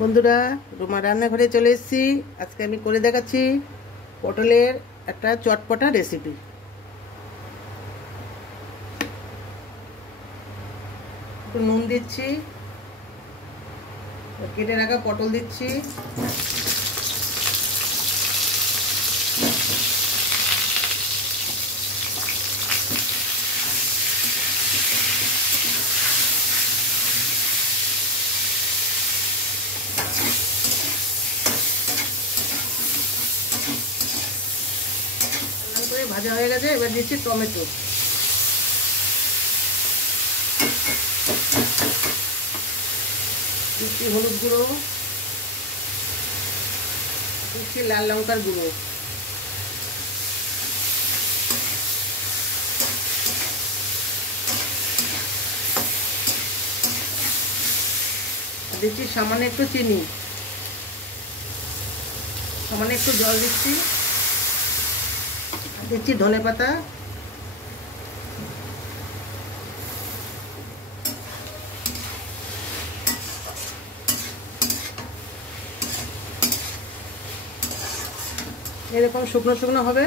বন্ধুরা, রুমা রান্নাঘরে চলে এসেছি। আজকে আমি করে দেখাচ্ছি পটলের একটা চটপটা রেসিপি। একটু নুন দিচ্ছি, কেটে রাখা পটল দিচ্ছি, করে ভাজা হয়ে গেছে। এবার দিচ্ছি টমেটো, দিচ্ছি হলুদ গুঁড়ো, দিচ্ছি লাল লঙ্কার গুঁড়ো, দিচ্ছি সামান্য একটু চিনি, সামান্য একটু জল দিচ্ছি, দিচ্ছি ধনে পাতা, এরকম শুকনো শুকনো হবে।